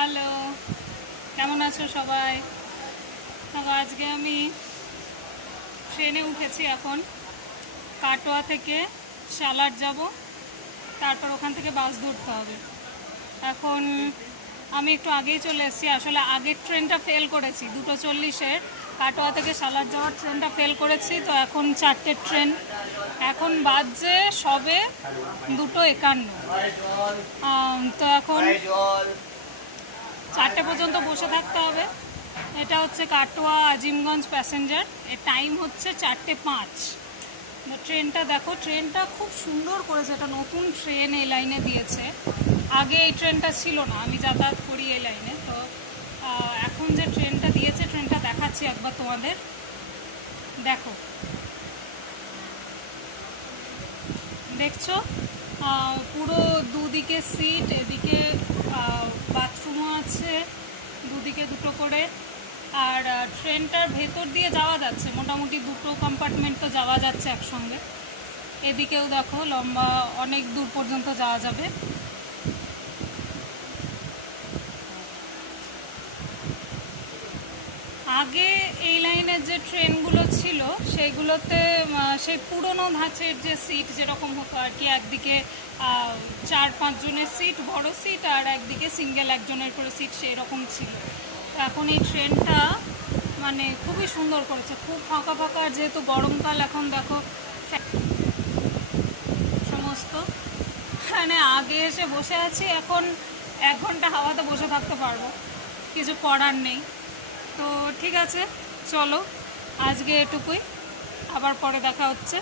Hello, কেমন আছো সবাই? দেখো, আজকে আমি ট্রেনে উঠেছি। এখন কাটোয়া থেকে সালার যাব, তারপর ওখান থেকে বাস ধরতে হবে। এখন আমি একটু আগেই চলে এসেছি। আসলে আগের ট্রেনটা ফেল করেছি, 2:40-এর কাটোয়া থেকে সালার যাওয়ার ট্রেনটা ফেল করেছি। তো এখন 4টের ট্রেন, এখন বাজছে সবে 2:51। তো এখন 4টে পর্যন্ত বসে থাকতে হবে। এটা হচ্ছে কাটোয়া আজিমগঞ্জ প্যাসেঞ্জার। এর টাইম হচ্ছে 4:05। ট্রেনটা দেখো, ট্রেনটা খুব সুন্দর করেছে। এটা নতুন ট্রেন এই লাইনে দিয়েছে, আগে এই ট্রেনটা ছিল না। আমি যাতায়াত করি এই লাইনে। তো এখন যে ট্রেনটা দিয়েছে, ট্রেনটা দেখাচ্ছি একবার তোমাদের। দেখো, দেখছো পুরো দুদিকে সিট, এদিকে বাথরুমও আছে, দুদিকে দুটো করে। আর ট্রেনটার ভেতর দিয়ে যাওয়া যাচ্ছে, মোটামুটি 2টো কম্পার্টমেন্ট তো যাওয়া যাচ্ছে একসঙ্গে। এদিকেও দেখো, লম্বা অনেক দূর পর্যন্ত যাওয়া যাবে। আগে এই লাইনের যে ট্রেনগুলো ছিল সেইগুলোতে সেই পুরনো ধাঁচের যে সিট যেরকম হতো আর কি, একদিকে 4-5 জনের সিট, বড় সিট, আর একদিকে সিঙ্গেল একজনের করে সিট, সেই রকম ছিল। তো এখন এই ট্রেনটা মানে খুবই সুন্দর করেছে, খুব ফাঁকা ফাঁকা। যেহেতু গরমকাল, এখন দেখো সমস্ত। মানে আগে এসে বসে আছি, এখন 1 ঘন্টা হাওয়াতে বসে থাকতে পারবো, কিছু করার নেই। তো ঠিক আছে, চলো আজকে এটুকুই, আবার পরে দেখা হচ্ছে।